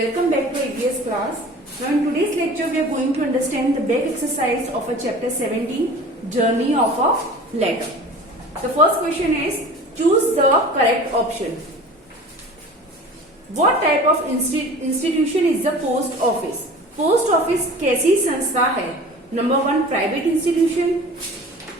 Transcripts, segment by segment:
Welcome back to ABS class. Now in today's lecture we are going to understand the back exercise of a chapter 17, Journey of a Letter. The first question is, choose the correct option. What type of institution is the post office? Post office कैसी संस्था है? Number 1, private institution,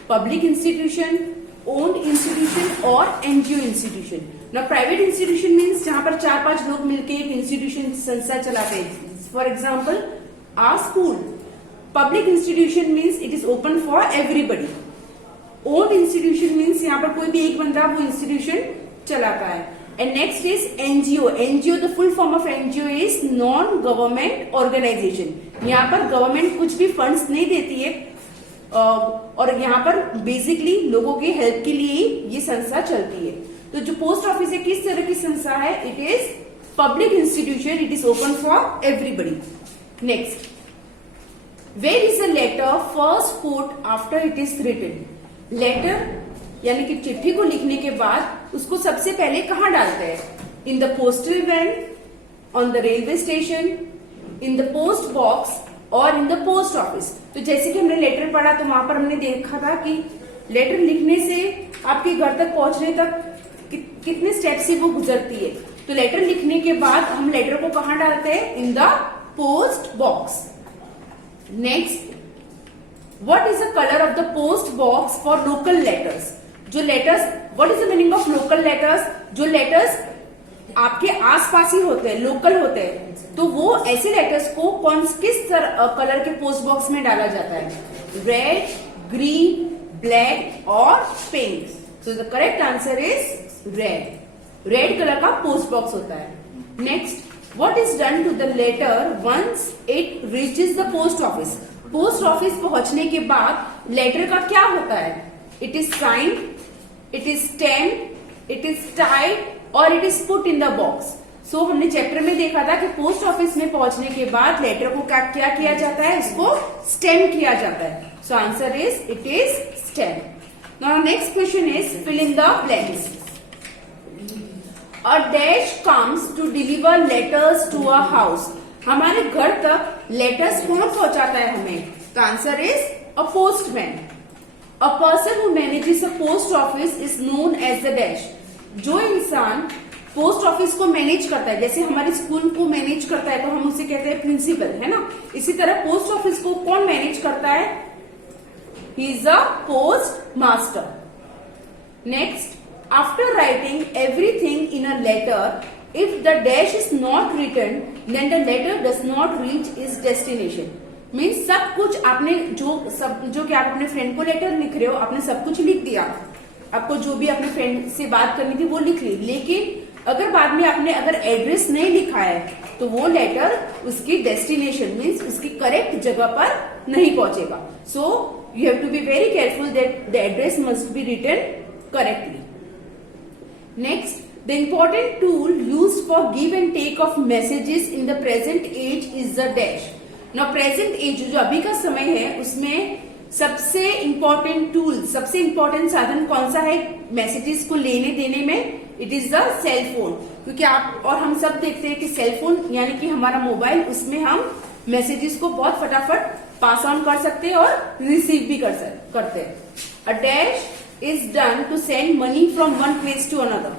public institution, owned institution और NGO institution. Now private institution means जहां पर 4-5 लोग मिलके एक institution संस्था चलाते हैं. For example, our school. Public institution means it is open for everybody. Owned institution means यहाँ पर कोई भी एक बंदा वो institution चलाता है. And next is NGO. NGO, the full form of NGO is non-government organization. यहाँ पर government कुछ भी funds नहीं देती है और यहाँ पर बेसिकली लोगों की हेल्प के लिए ये संस्था चलती है. तो जो पोस्ट ऑफिस है किस तरह की संस्था है? It is public institution. It is open for everybody. Next, where is a letter first put after it is written? Letter यानी कि चिट्ठी को लिखने के बाद उसको सबसे पहले कहाँ डालते हैं? In the postal van, on the railway station, in the post box और इन द पोस्ट ऑफिस. तो जैसे कि हमने लेटर पढ़ा तो वहां पर हमने देखा था कि लेटर लिखने से आपके घर तक पहुंचने तक कितने स्टेप से वो गुजरती है. तो लेटर लिखने के बाद हम लेटर को कहाँ डालते हैं? In the post box. Next, what is the colour of the post box for local letters? जो letters, what is the meaning of local letters? जो लेटर्स आपके आसपास ही होते हैं, लोकल होते हैं, तो वो ऐसे लेटर्स को किस कलर के पोस्ट बॉक्स में डाला जाता है? रेड, ग्रीन, ब्लैक और pink. So the correct answer is red. Red colour का पोस्ट बॉक्स होता है. Next, what is done to the letter once it reaches the post office? Post office पहुंचने के बाद लेटर का क्या होता है? It is signed, it is stamped, it is tied और it is put in the box. So हमने chapter में देखा था कि पोस्ट ऑफिस में पहुंचने के बाद लेटर को क्या किया जाता है? इसको स्टैम्प किया जाता है. So answer is it is stamp. Now next question is fill in the blanks. A dash comes to deliver letters to a house. हमारे घर तक लेटर्स कौन पहुंचाता है हमें? तो answer is a postman. A person who manages a post office is known as the dash. जो इंसान पोस्ट ऑफिस को मैनेज करता है, जैसे हमारे स्कूल को मैनेज करता है तो हम उसे कहते हैं प्रिंसिपल, है ना? इसी तरह पोस्ट ऑफिस को कौन मैनेज करता है? He is a post master. Next, after writing everything in a letter, if the dash is not written then the letter does not reach its destination. Means सब कुछ आपने जो कि आप अपने फ्रेंड को लेटर लिख रहे हो, आपने सब कुछ लिख दिया, आपको जो भी अपने फ्रेंड से बात करनी थी वो लिख ली, लेकिन अगर बाद में आपने अगर एड्रेस नहीं लिखा है तो वो लेटर उसकी डेस्टिनेशन मीन्स उसकी करेक्ट जगह पर नहीं पहुंचेगा. So you have to be very careful that the address must be written correctly. Next, the important tool used for give and take of messages in the present age is the dash. Now present age जो अभी का समय है उसमें सबसे important tool, सबसे important साधन कौन सा है मैसेजेस को लेने देने में? It is the cell phone. क्योंकि आप और हम सब देखते हैं कि सेल फोन यानी कि हमारा मोबाइल, उसमें हम मैसेजेस को बहुत फटाफट पास ऑन कर सकते हैं और रिसीव भी करते हैं. A dash is done to send money from one place to another.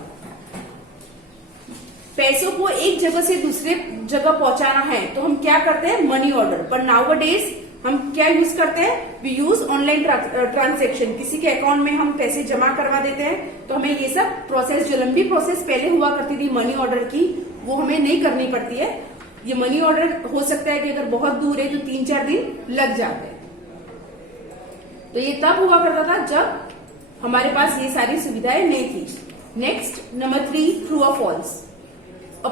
पैसों को एक जगह से दूसरे जगह पहुंचाना है तो हम क्या करते हैं? Money order. पर नाउ डेज हम क्या यूज करते हैं? We use online transaction. किसी के अकाउंट में हम पैसे जमा करवा देते हैं तो हमें ये सब प्रोसेस, जो लंबी प्रोसेस पहले हुआ करती थी मनी ऑर्डर की, वो हमें नहीं करनी पड़ती है. ये मनी ऑर्डर हो सकता है कि अगर बहुत दूर है तो 3-4 दिन लग जाते हैं. तो ये तब हुआ करता था जब हमारे पास ये सारी सुविधाएं नहीं थी. नेक्स्ट, नंबर 3, ट्रू और false. A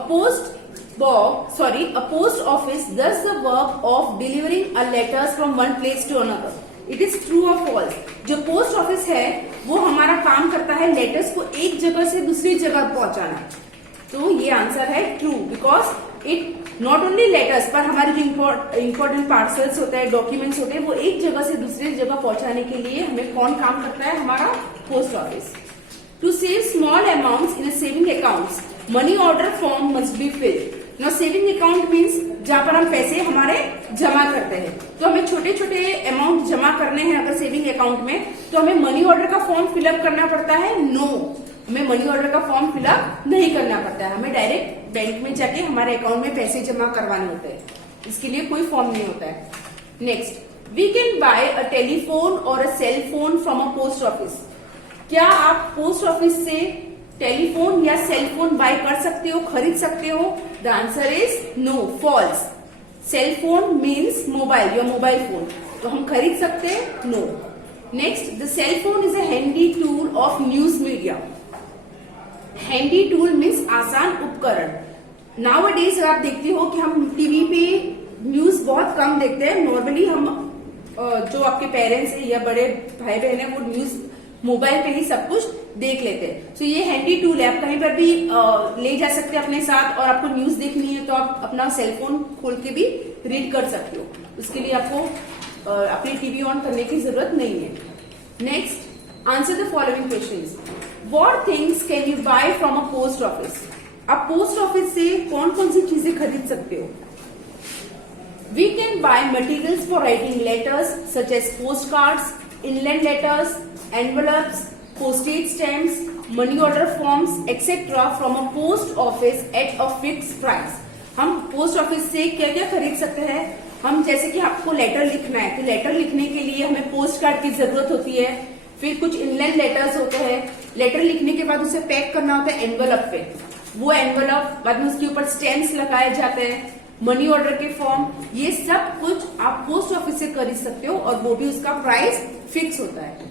post office does the work of delivering a letters from one place to another. It is true or false? जो पोस्ट ऑफिस है वो हमारा काम करता है लेटर्स को एक जगह से दूसरी जगह पहुंचाना. तो ये आंसर है true, because it not only letters पर हमारे जो इम्पोर्टेंट पार्सल्स होते हैं, डॉक्यूमेंट्स होते हैं, वो एक जगह से दूसरी जगह पहुंचाने के लिए हमें कौन काम करता है? हमारा post office. To save small amounts in saving accounts, money order form must be filled. No saving account means जहां पर हम पैसे हमारे जमा करते हैं। तो हमें छोटे छोटे अमाउंट जमा करने हैं अगर सेविंग अकाउंट में, तो हमें मनी ऑर्डर का फॉर्म फिलअप करना पड़ता है? नो, हमें मनी ऑर्डर का फॉर्म फिलअप नहीं करना पड़ता है। हमें डायरेक्ट बैंक में जाके हमारे अकाउंट में पैसे जमा करवाने होते हैं, इसके लिए कोई फॉर्म नहीं होता है। Next, we can buy a telephone और a cell phone from a post office. क्या आप पोस्ट ऑफिस से टेलीफोन या सेल फोन बाय कर सकते हो, खरीद सकते हो? The answer is no, false. Cell phone means mobile, your mobile phone, तो हम खरीद सकते हैं? No. Next, the cell phone is a handy tool of news media. Handy tool means आसान उपकरण। नाउ अ डेज आप देखते हो कि हम टीवी पे न्यूज बहुत कम देखते हैं। नॉर्मली हम जो आपके पेरेंट्स है या बड़े भाई बहन है वो न्यूज मोबाइल पे ही सब कुछ देख लेते हैं। सो ये हैंडी टूल है, आप कहीं पर भी ले जा सकते हैं अपने साथ, और आपको न्यूज देखनी है तो आप अपना सेलफोन खोल के भी रीड कर सकते हो। उसके लिए आपको अपनी टीवी ऑन करने की जरूरत नहीं है। Next, answer the following questions. What things can you buy from a post office? आप पोस्ट ऑफिस से कौन कौन सी चीजें खरीद सकते हो? We can buy materials for writing letters such as postcards, inland letters, envelopes, postage stamps, money order forms, etc. from a post office at a fixed price. हम post office से क्या क्या खरीद सकते हैं? हम जैसे कि आपको लेटर लिखना है तो लेटर लिखने के लिए हमें पोस्ट कार्ड की जरूरत होती है। फिर कुछ इनलैंड लेटर्स होते हैं, लेटर लिखने के बाद उसे पैक करना होता है एनवलप पे, वो एनवलप बाद में उसके ऊपर स्टैम्प्स लगाए जाते हैं, मनी ऑर्डर के फॉर्म, ये सब कुछ आप पोस्ट ऑफिस से खरीद सकते हो और वो भी उसका प्राइस फिक्स होता है।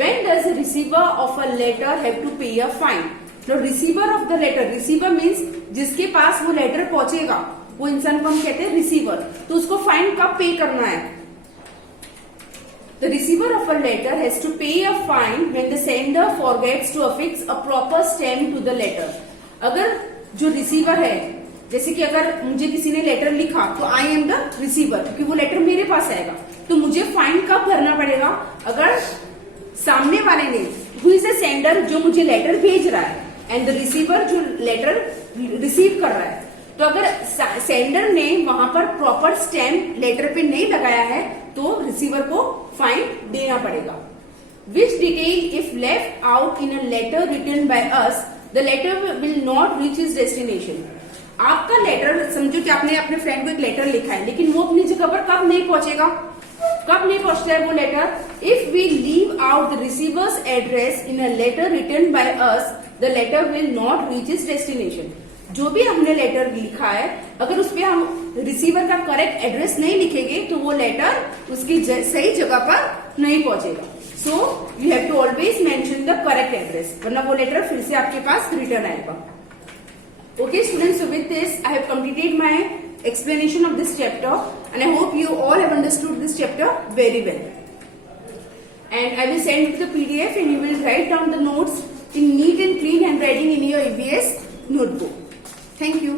When does the receiver of a letter have to pay a fine? तो receiver of the letter, receiver means जिसके पास वो लेटर पहुंचेगा वो इंसान को हम कहते हैं रिसीवर। तो उसको फाइन कब पे करना है? The receiver of a letter has to pay a fine when the sender forgets to affix a proper stamp to the letter. अगर जो रिसीवर है, जैसे कि अगर मुझे किसी ने लेटर लिखा तो आई एम द रिसीवर, क्योंकि वो लेटर मेरे पास आएगा, तो मुझे फाइन कब भरना पड़ेगा? अगर सामने वाले ने, हु इज द सेंडर, जो मुझे लेटर भेज रहा है, एंड द रिसीवर जो लेटर रिसीव कर रहा है, तो अगर सेंडर ने वहां पर प्रॉपर स्टैम्प लेटर पे नहीं लगाया है तो रिसीवर को फाइन देना पड़ेगा। Which detail if left out in a letter written by us, the letter will not reach is destination. आपका लेटर, समझो कि आपने अपने फ्रेंड को एक लेटर लिखा है, लेकिन वो अपनी जगह पर कब नहीं पहुंचेगा? कब नहीं पहुंचता है वो letter? If we leave out the receivers address in a letter written by us, the letter will not reach is destination. जो भी हमने लेटर लिखा है, अगर उस पर हम रिसीवर का करेक्ट एड्रेस नहीं लिखेंगे तो वो लेटर उसकी सही जगह पर नहीं पहुंचेगा। So you have to always mention the correct address, वरना वो लेटर फिर से आपके पास रिटर्न आएगा। Okay students, so with this I have completed my explanation of this chapter and I hope you all have understood this chapter very well. And I will send you the PDF and you will write down the notes in neat and clean handwriting in your EVS notebook. Thank you.